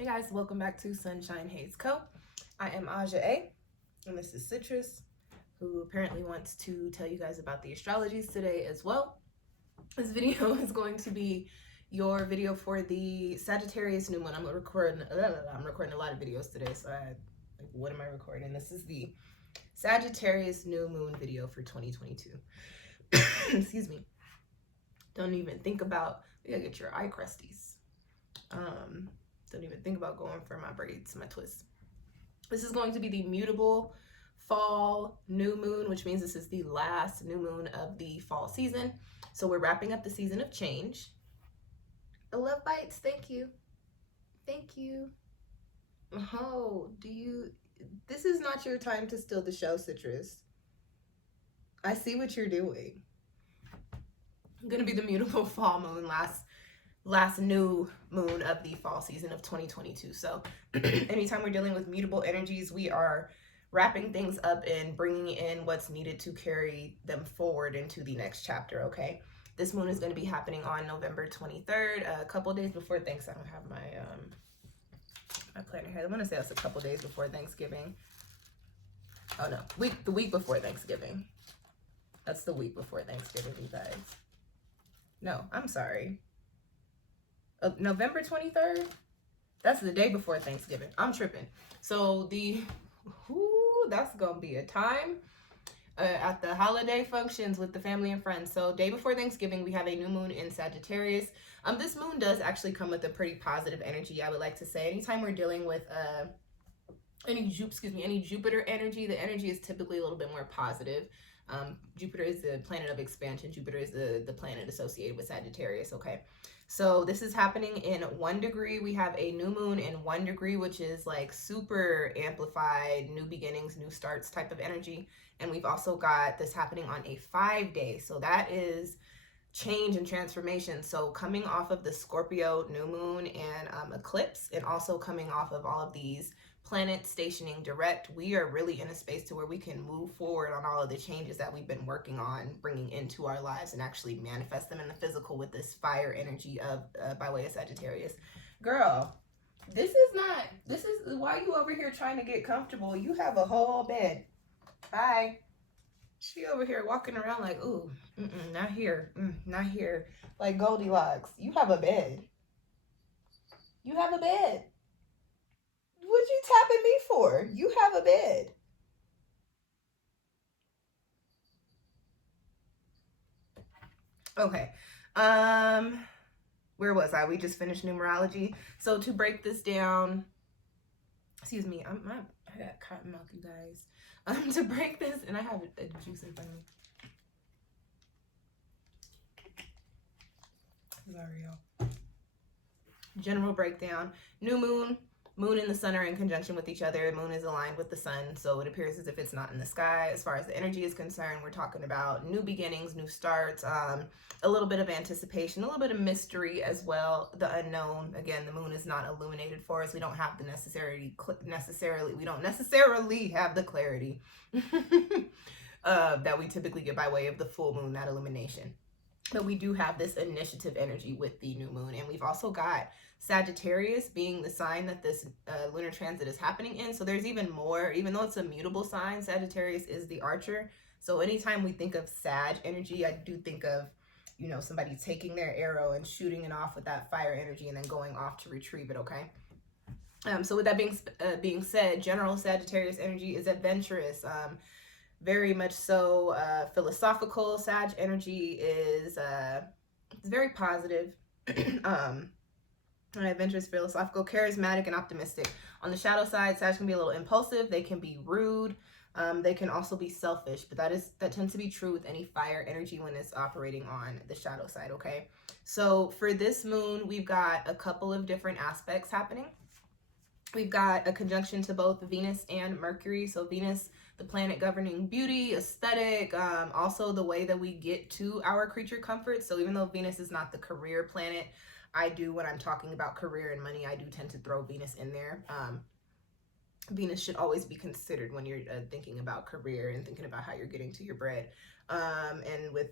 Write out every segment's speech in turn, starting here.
Hey guys, welcome back to SunshinehazeCo. I am AUJHA, and this is Citrus, who apparently wants to tell you guys about the astrologies today as well. This video is going to be your video for the Sagittarius new moon. I'm recording a lot of videos today, so what am I recording? This is the Sagittarius new moon video for 2022. Excuse me. Don't even think about, you gotta get your eye crusties. Don't even think about going for my braids, my twists. This is going to be the mutable fall new moon, which means this is the last new moon of the fall season. So we're wrapping up the season of change. I love bites. Thank you. Thank you. Oh, this is not your time to steal the show, Citrus. I see what you're doing. I'm gonna be the mutable fall moon, last new moon of the fall season of 2022. So anytime we're dealing with mutable energies, we are wrapping things up and bringing in what's needed to carry them forward into the next chapter. Okay, this moon is going to be happening on November 23rd, a couple days before Thanksgiving. I don't have my planner here. I want to say it's a couple days before Thanksgiving. Oh no, the week before Thanksgiving. That's the week before Thanksgiving, you guys. No, I'm sorry. November 23rd? That's the day before Thanksgiving. I'm tripping. So that's gonna be a time at the holiday functions with the family and friends. So day before Thanksgiving, we have a new moon in Sagittarius. This moon does actually come with a pretty positive energy, I would like to say. Anytime we're dealing with any Jupiter energy, the energy is typically a little bit more positive. Jupiter is the planet of expansion. Jupiter is the planet associated with Sagittarius, okay? So this is happening in 1 degree. We have a new moon in 1 degree, which is like super amplified, new beginnings, new starts type of energy. And we've also got this happening on a 5-day. So that is change and transformation. So coming off of the Scorpio new moon and eclipse, and also coming off of all of these planets stationing direct, we are really in a space to where we can move forward on all of the changes that we've been working on bringing into our lives and actually manifest them in the physical with this fire energy of by way of Sagittarius. Girl, this is why you over here trying to get comfortable. You have a whole bed. Bye. She over here walking around like, ooh, not here, not here. Like Goldilocks. You have a bed. You have a bed. What you tapping me for? You have a bed. Okay. Where was I? We just finished numerology. So to break this down, excuse me, I got cotton mouth, you guys. To break this, and I have a juice in front of me. Sorry, y'all. General breakdown. New moon. Moon and the sun are in conjunction with each other. Moon is aligned with the sun, so it appears as if it's not in the sky. As far as the energy is concerned, we're talking about new beginnings, new starts, a little bit of anticipation, a little bit of mystery as well. The unknown. Again, the moon is not illuminated for us. We don't have the we don't necessarily have the clarity that we typically get by way of the full moon, that illumination. But we do have this initiative energy with the new moon, and we've also got Sagittarius being the sign that this lunar transit is happening in. So there's even more, even though it's a mutable sign, Sagittarius is the archer. So anytime we think of Sag energy, I do think of, somebody taking their arrow and shooting it off with that fire energy and then going off to retrieve it, okay? So with that being said, general Sagittarius energy is adventurous, very much so. Philosophical Sag energy is it's very positive. Adventurous, philosophical, charismatic, and optimistic. On the shadow side, Sag can be a little impulsive. They can be rude. They can also be selfish, but that tends to be true with any fire energy when it's operating on the shadow side, okay? So for this moon, we've got a couple of different aspects happening. We've got a conjunction to both Venus and Mercury. So Venus, the planet governing beauty, aesthetic, also the way that we get to our creature comforts. So even though Venus is not the career planet, when I'm talking about career and money, I do tend to throw Venus in there. Venus should always be considered when you're thinking about career and thinking about how you're getting to your bread. And with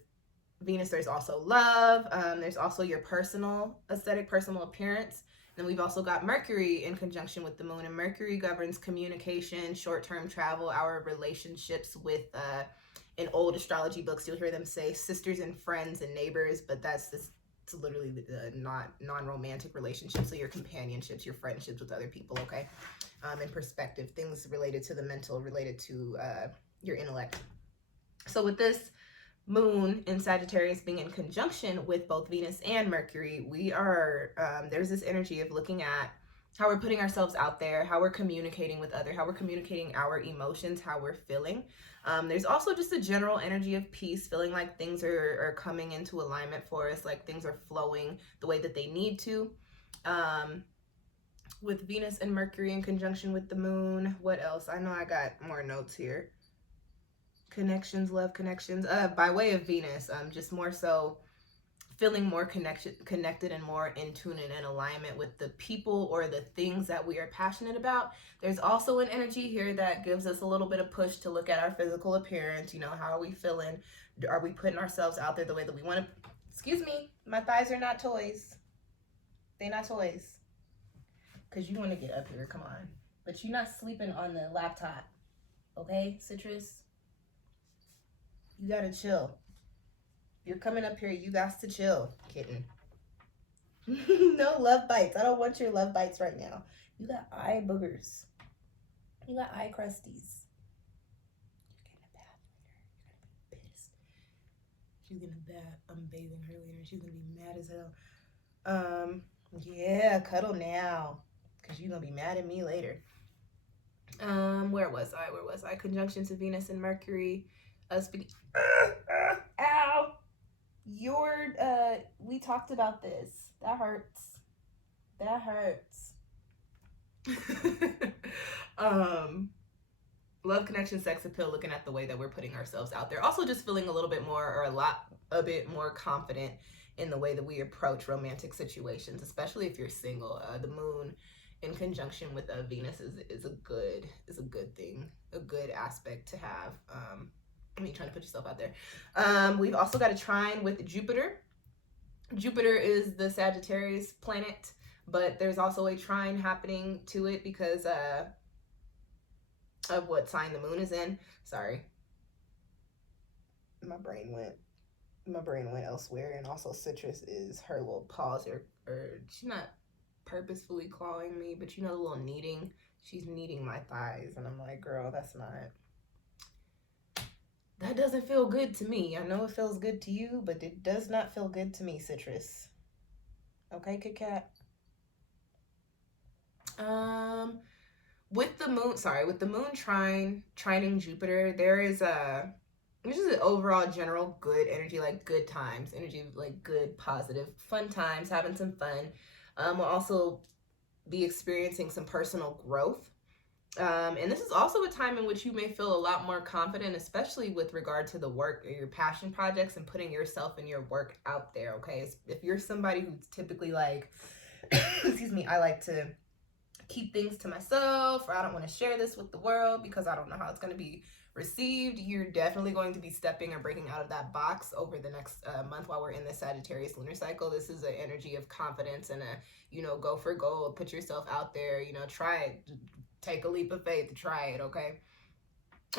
Venus, there's also love. There's also your personal aesthetic, personal appearance. Then we've also got Mercury in conjunction with the moon, and Mercury governs communication, short-term travel, our relationships with, in old astrology books, you'll hear them say sisters and friends and neighbors, but that's just, it's literally not non-romantic relationships, so your companionships, your friendships with other people, okay? And perspective, things related to the mental, related to your intellect. So with this moon in Sagittarius being in conjunction with both Venus and Mercury, we are, there's this energy of looking at how we're putting ourselves out there, how we're communicating with others, how we're communicating our emotions, how we're feeling. There's also just a general energy of peace, feeling like things are coming into alignment for us, like things are flowing the way that they need to. With Venus and Mercury in conjunction with the moon, what else? I know I got more notes here. Connections, love connections, by way of Venus, just more so feeling more connected and more in tune and in alignment with the people or the things that we are passionate about. There's also an energy here that gives us a little bit of push to look at our physical appearance. You know, how are we feeling? Are we putting ourselves out there the way that we want to? Excuse me, my thighs are not toys. They're not toys. Because you want to get up here, come on. But you're not sleeping on the laptop, okay, Citrus? You gotta chill. You're coming up here, you got to chill, kitten. No love bites. I don't want your love bites right now. You got eye boogers. You got eye crusties. You're getting a bath later. You're gonna be pissed. She's gonna bath. I'm bathing her later. She's gonna be mad as hell. Yeah, cuddle now. Because you're gonna be mad at me later. Where was I? Conjunction to Venus and Mercury. Ow! We talked about this. That hurts. That hurts. Love connection, sex appeal, looking at the way that we're putting ourselves out there. Also just feeling a little bit more, or a bit more confident in the way that we approach romantic situations, especially if you're single. The moon in conjunction with Venus is a good thing, a good aspect to have. I mean, trying to put yourself out there. We've also got a trine with Jupiter. Jupiter is the Sagittarius planet, but there's also a trine happening to it because of what sign the moon is in. Sorry. My brain went elsewhere, and also Citrus is her little paws or she's not purposefully clawing me, but you know, the little kneading. She's kneading my thighs, and I'm like, girl, that doesn't feel good to me. I know it feels good to you, but it does not feel good to me, Citrus. Okay, Kit Kat? With the moon trining Jupiter, there's an overall general good energy, like good times, energy like good, positive, fun times, having some fun. We'll also be experiencing some personal growth. And this is also a time in which you may feel a lot more confident, especially with regard to the work or your passion projects and putting yourself and your work out there, okay? If you're somebody who's typically like, excuse me, I like to keep things to myself, or I don't want to share this with the world because I don't know how it's going to be received, you're definitely going to be stepping or breaking out of that box over the next month while we're in the Sagittarius lunar cycle. This is an energy of confidence and go for gold, put yourself out there, try it. Take a leap of faith to try it, okay?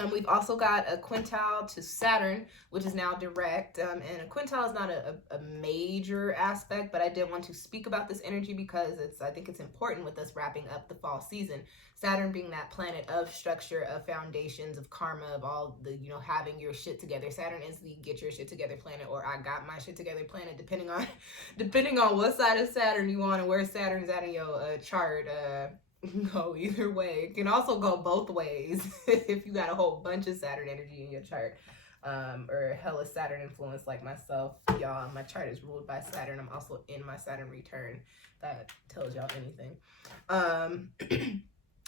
We've also got a quintile to Saturn, which is now direct. And a quintile is not a major aspect, but I did want to speak about this energy because I think it's important with us wrapping up the fall season. Saturn being that planet of structure, of foundations, of karma, of all the, having your shit together. Saturn is the get your shit together planet, or I got my shit together planet, depending on what side of Saturn you on and where Saturn's at in your chart. Go either way. It can also go both ways if you got a whole bunch of Saturn energy in your chart, or hella Saturn influence like myself. Y'all, my chart is ruled by Saturn. I'm also in my Saturn return. That tells y'all anything.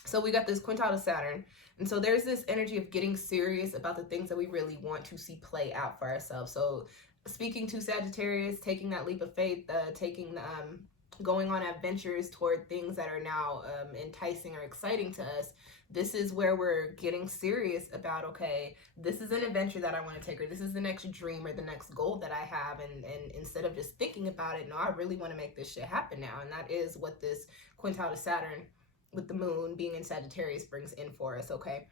So we got this quintile to Saturn, and so there's this energy of getting serious about the things that we really want to see play out for ourselves. So speaking to Sagittarius, taking that leap of faith, taking going on adventures toward things that are now enticing or exciting to us, this is where we're getting serious about, okay, this is an adventure that I want to take, or this is the next dream or the next goal that I have. And instead of just thinking about it, no, I really want to make this shit happen now. And that is what this quintile to Saturn with the moon being in Sagittarius brings in for us, okay?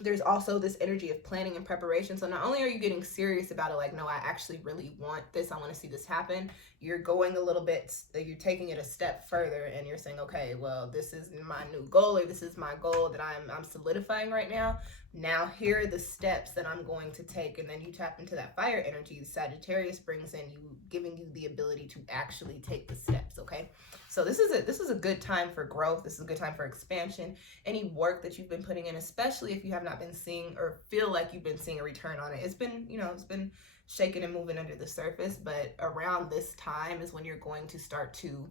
There's also this energy of planning and preparation. So not only are you getting serious about it, like, no, I actually really want this, I want to see this happen, you're going a little bit, you're taking it a step further, and you're saying, okay, well, this is my new goal, or this is my goal that I'm solidifying right now. Now here are the steps that I'm going to take. And then you tap into that fire energy. Sagittarius brings in you, giving you the ability to actually take the steps, okay? So this is a good time for growth. This is a good time for expansion. Any work that you've been putting in, especially if you have not been seeing or feel like you've been seeing a return on it, it's been, you know, it's been shaking and moving under the surface. But around this time is when you're going to start to,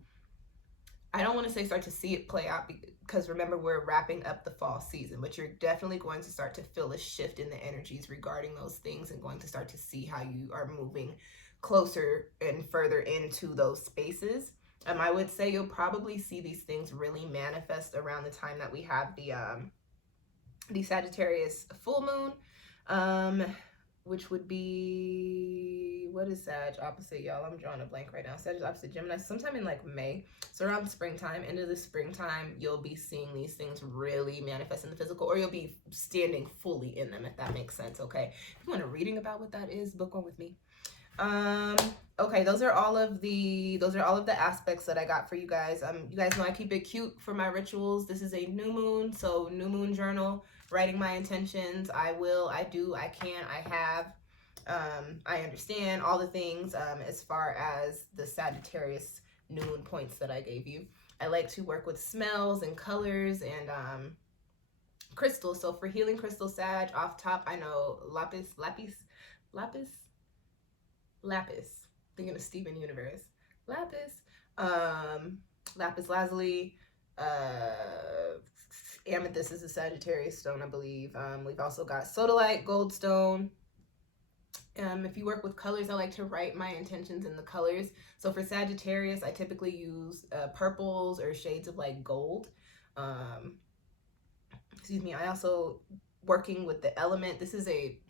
I don't want to say start to see it play out, because remember, we're wrapping up the fall season, but you're definitely going to start to feel a shift in the energies regarding those things, and going to start to see how you are moving closer and further into those spaces. I would say you'll probably see these things really manifest around the time that we have the Sagittarius full moon, which would be, what is Sag opposite, y'all? I'm drawing a blank right now. Sag is opposite Gemini, sometime in like May. So around springtime, end of the springtime, you'll be seeing these things really manifest in the physical, or you'll be standing fully in them, if that makes sense, okay? If you want a reading about what that is, book one with me. Okay, those are all of the aspects that I got for you guys. You guys know I keep it cute for my rituals. This is a new moon, so new moon journal, writing my intentions. I will, I do, I can, I have, I understand all the things as far as the Sagittarius new moon points that I gave you. I like to work with smells and colors and crystals. So for healing crystal Sag, off top, I know lapis, thinking of Steven Universe, lapis lazuli, amethyst is a Sagittarius stone, I believe. We've also got sodalite, goldstone. If you work with colors, I like to write my intentions in the colors. So for Sagittarius, I typically use purples or shades of like gold. Excuse me. I also, working with the element, it's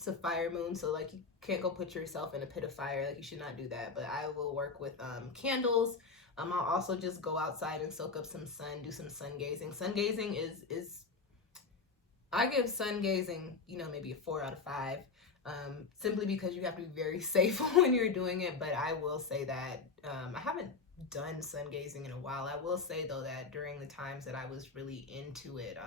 a fire moon, so like you can't go put yourself in a pit of fire, like you should not do that. But I will work with candles. I'll also just go outside and soak up some sun, do some sun gazing. Sun gazing is I give sun gazing, you know, maybe a 4 out of 5, simply because you have to be very safe when you're doing it. But I will say that I haven't done sun gazing in a while. I will say though that during the times that I was really into it,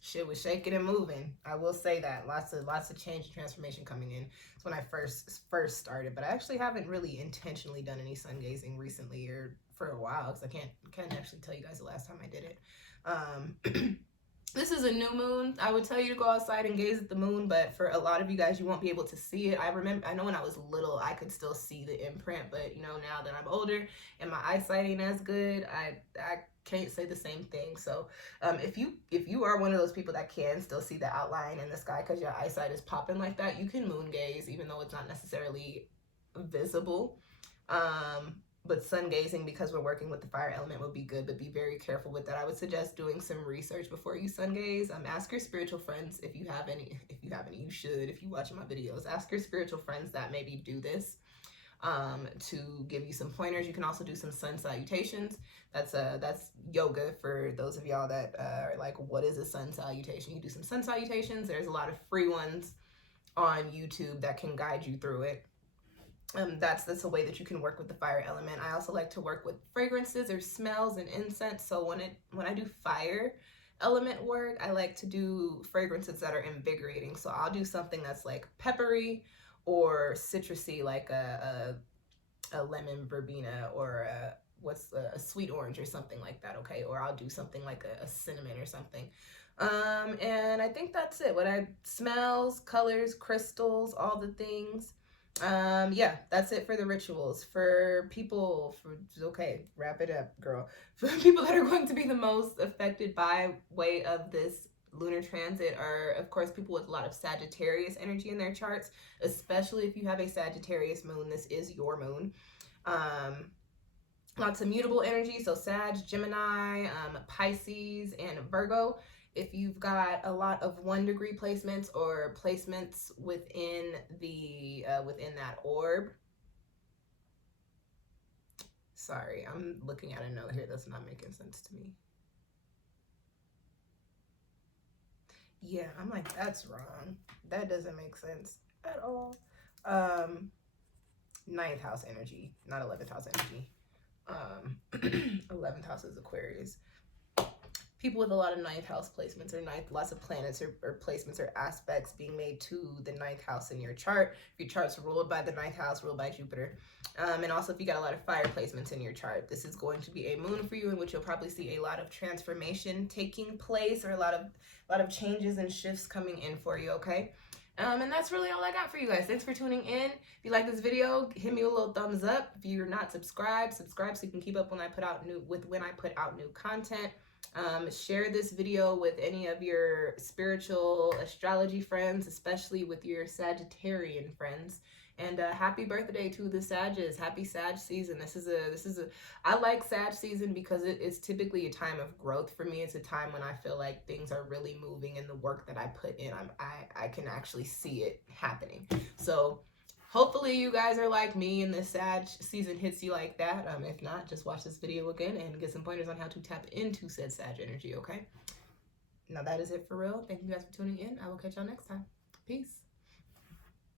shit was shaking and moving. I will say that lots of change and transformation coming in. It's when I first started, but I actually haven't really intentionally done any sun gazing recently or for a while, because I can't actually tell you guys the last time I did it. This is a new moon. I would tell you to go outside and gaze at the moon, but for a lot of you guys, you won't be able to see it. I know when I was little, I could still see the imprint, but you know, now that I'm older and my eyesight ain't as good, I can't say the same thing. So if you are one of those people that can still see the outline in the sky because your eyesight is popping like that, you can moon gaze, even though it's not necessarily visible. But sun gazing, because we're working with the fire element, would be good, but be very careful with that. I would suggest doing some research before you sun gaze. Ask your spiritual friends if you have any. You should, if you watching my videos, ask your spiritual friends that maybe do this to give you some pointers. You can also do some sun salutations. That's yoga for those of y'all that are like, what is a sun salutation? You do some sun salutations. There's a lot of free ones on YouTube that can guide you through it. That's a way that you can work with the fire element. I also like to work with fragrances or smells and incense. So when I do fire element work, I like to do fragrances that are invigorating. So I'll do something that's like peppery or citrusy, like a lemon verbena, or a sweet orange or something like that, okay? Or I'll do something like a cinnamon or something. And I think that's it. Smells, colors, crystals, all the things. Yeah, that's it for the rituals. For people, okay, wrap it up, girl. For people that are going to be the most affected by way of this lunar transit are, of course, people with a lot of Sagittarius energy in their charts, especially if you have a Sagittarius moon. This is your moon. Lots of mutable energy, so Sag, Gemini, Pisces, and Virgo. If you've got a lot of 1 degree placements or placements within the within that orb. Sorry, I'm looking at a note here that's not making sense to me. Yeah, I'm like, that's wrong. That doesn't make sense at all. 9th house energy, not 11th house energy. 11th house is Aquarius. People with a lot of 9th house placements or lots of planets or placements or aspects being made to the 9th house in your chart. If your chart's ruled by the 9th house, ruled by Jupiter. And also if you got a lot of fire placements in your chart, this is going to be a moon for you in which you'll probably see a lot of transformation taking place, or a lot of changes and shifts coming in for you, okay? And that's really all I got for you guys. Thanks for tuning in. If you like this video, hit me a little thumbs up. If you're not subscribed, subscribe so you can keep up when I put out new content. Share this video with any of your spiritual astrology friends, especially with your Sagittarian friends. And happy birthday to the Sages. Happy Sag season. This is a I like Sag season because it's typically a time of growth for me. It's a time when I feel like things are really moving, and the work that I put in, I can actually see it happening. So hopefully you guys are like me and this Sag season hits you like that. If not, just watch this video again and get some pointers on how to tap into said Sag energy, okay? Now that is it for real. Thank you guys for tuning in. I will catch y'all next time. Peace.